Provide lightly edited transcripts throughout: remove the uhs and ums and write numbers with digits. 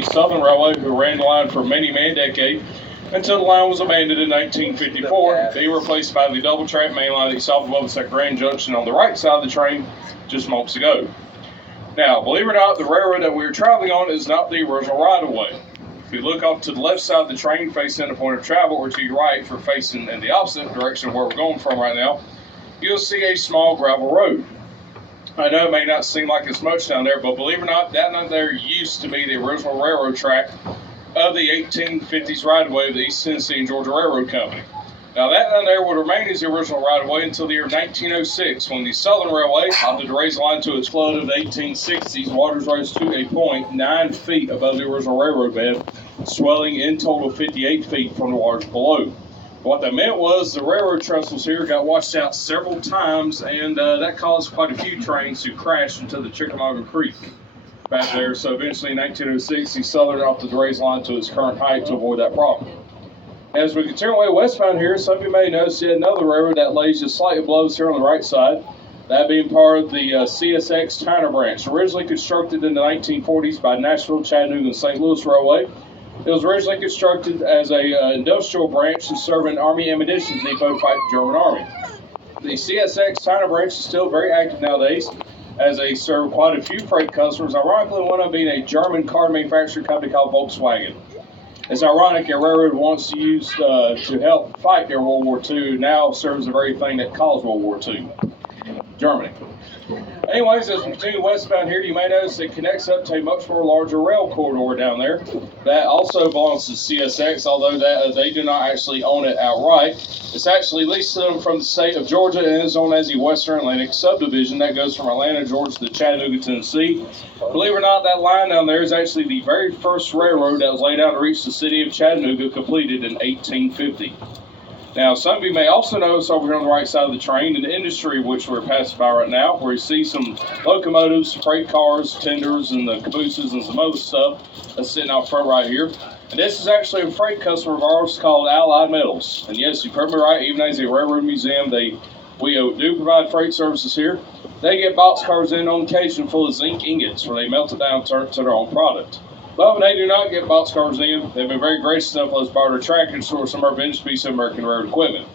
the Southern Railway, who ran the line for many decades until the line was abandoned in 1954, being replaced by the double track main line that you saw above us at Grand Junction on the right side of the train just moments ago. Now, believe it or not, the railroad that we're traveling on is not the original right-of-way. If you look off to the left side of the train facing the point of travel, or to your right for facing in the opposite direction of where we're going from right now, you'll see a small gravel road. I know it may not seem like it's much down there, but believe it or not, that down there used to be the original railroad track of the 1850s right-of-way of the East Tennessee and Georgia Railroad Company. Now that down there would remain as the original right-of-way until the year 1906, when the Southern Railway opted to raise the line to its flood of the 1860s. Waters rose to a point 9 feet above the original railroad bed, swelling in total 58 feet from the waters below. What that meant was the railroad trestles here got washed out several times, and that caused quite a few trains to crash into the Chickamauga Creek back there. So eventually in 1906, the Southern opted to raise the line to its current height to avoid that problem. As we continue away westbound here, some of you may notice yet another railroad that lays just slightly below us here on the right side, that being part of the CSX Tyner branch, originally constructed in the 1940s by Nashville, Chattanooga, and St. Louis Railway. It was originally constructed as an industrial branch to serve an Army ammunition depot to fight the German Army. The CSX Tyner branch is still very active nowadays, as they serve quite a few freight customers, ironically one of them being a German car manufacturing company called Volkswagen. It's ironic a railroad once used to help fight during World War II now serves the very thing that caused World War II, Germany. Anyways, as we continue westbound here, you may notice it connects up to a much more larger rail corridor down there that also belongs to CSX, although that they do not actually own it outright. It's actually leased to them from the state of Georgia and is known as the Western Atlantic Subdivision that goes from Atlanta, Georgia to Chattanooga, Tennessee. Believe it or not, that line down there is actually the very first railroad that was laid out to reach the city of Chattanooga, completed in 1850. Now, some of you may also notice over here on the right side of the train, an industry which we're passing by right now, where you see some locomotives, freight cars, tenders, and the cabooses and some other stuff that's sitting out front right here. And this is actually a freight customer of ours called Allied Metals. And yes, you've heard me right, even as a railroad museum, we do provide freight services here. They get boxcars in on occasion full of zinc ingots, where they melt it down to their own product. But when they do not get boxcars in, they've been very gracious enough to let us borrow their tractors for some of our vintage piece of American railroad equipment.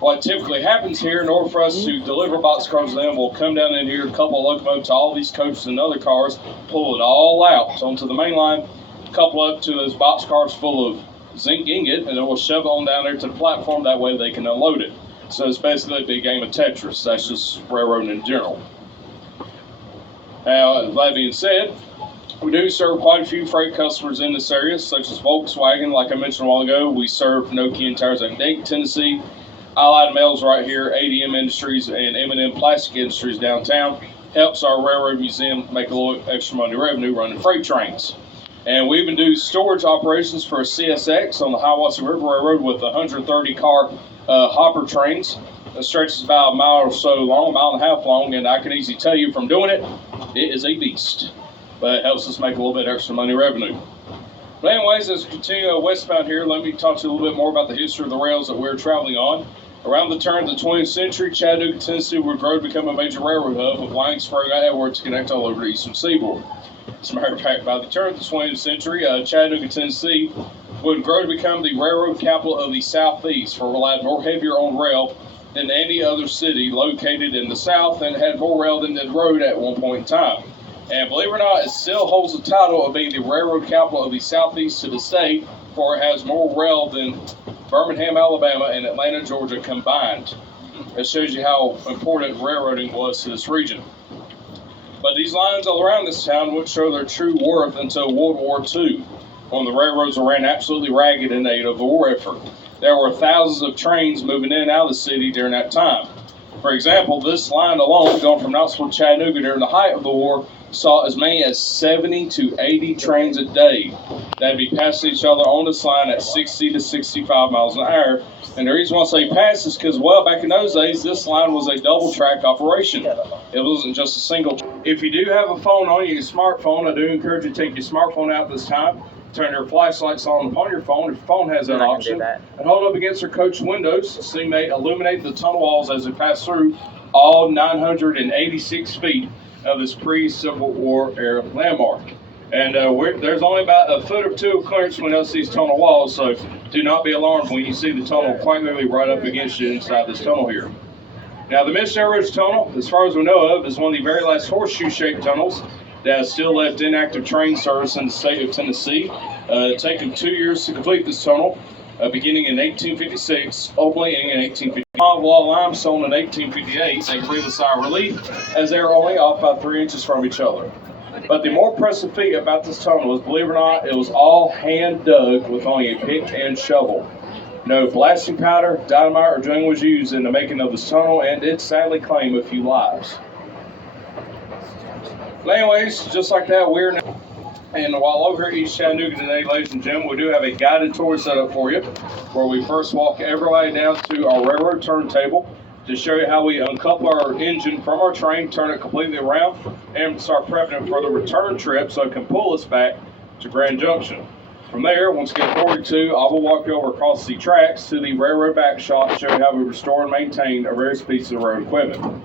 What typically happens here, in order for us to deliver boxcars to them, we'll come down in here, a couple of locomotives to all these coaches and other cars, pull it all out onto the main line, couple up to those boxcars full of zinc ingot, and then we'll shove it on down there to the platform. That way they can unload it. So it's basically a big game of Tetris. That's just railroading in general. Now, that being said, we do serve quite a few freight customers in this area, such as Volkswagen. Like I mentioned a while ago, we serve Nokian Tires in Dayton, Tennessee, Allied Metals right here, ADM Industries, and M&M Plastic Industries downtown. Helps our railroad museum make a little extra money revenue running freight trains. And we even do storage operations for CSX on the Hiawassee River Railroad with 130-car hopper trains. It stretches about a mile or so long, a mile and a half long, and I can easily tell you from doing it, it is a beast. But it helps us make a little bit extra money revenue. But anyways, as we continue westbound here, let me talk to you a little bit more about the history of the rails that we're traveling on. Around the turn of the 20th century, Chattanooga, Tennessee would grow to become a major railroad hub with lines spread outward to connect all over the eastern seaboard. As a matter of fact, by the turn of the 20th century, Chattanooga, Tennessee would grow to become the railroad capital of the Southeast, for it relied more heavier on rail than any other city located in the South, and had more rail than did road at one point in time. And believe it or not, it still holds the title of being the railroad capital of the Southeast to this day, for it has more rail than Birmingham, Alabama, and Atlanta, Georgia combined. That shows you how important railroading was to this region. But these lines all around this town wouldn't show their true worth until World War II, when the railroads ran absolutely ragged in aid of the war effort. There were thousands of trains moving in and out of the city during that time. For example, this line alone, going from Knoxville to Chattanooga during the height of the war, saw as many as 70 to 80 trains a day that'd be passing each other on this line at 60 to 65 miles an hour. And the reason why I say pass is because, well, back in those days, this line was a double track operation. It wasn't just a single. If you do have a phone on you, your smartphone, I do encourage you to take your smartphone out this time, turn your flashlights on upon your phone, if your phone has that option, and hold up against your coach windows so you may illuminate the tunnel walls as they pass through all 986 feet of this pre-Civil War era landmark. And there's only about a foot or two of clearance between us these tunnel walls, so do not be alarmed when you see the tunnel quite literally right up against you inside this tunnel here. Now, the Missionary Ridge Tunnel, as far as we know of, is one of the very last horseshoe-shaped tunnels that is still left inactive train service in the state of Tennessee. It taken 2 years to complete this tunnel, beginning in 1856, ultimately ending in 1850. Wall limestone in 1858, they breathe a sigh of relief as they are only off by 3 inches from each other. But the more impressive feat about this tunnel is, believe it or not, it was all hand dug with only a pick and shovel. No blasting powder, dynamite, or drilling was used in the making of this tunnel, and it sadly claimed a few lives. But anyways, just like that, we're now, and while over here at East Chattanooga today, ladies and gentlemen, we do have a guided tour set up for you, where we first walk everybody down to our railroad turntable to show you how we uncouple our engine from our train, turn it completely around, and start prepping it for the return trip so it can pull us back to Grand Junction. From there, once we get 42, I will walk you over across the tracks to the railroad back shop to show you how we restore and maintain our various pieces of road equipment.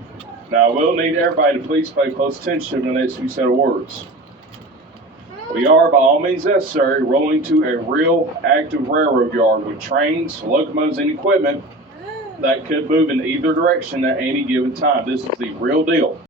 Now, I will need everybody to please pay close attention to the next few set of words. We are, by all means necessary, rolling to a real active railroad yard with trains, locomotives, and equipment that could move in either direction at any given time. This is the real deal.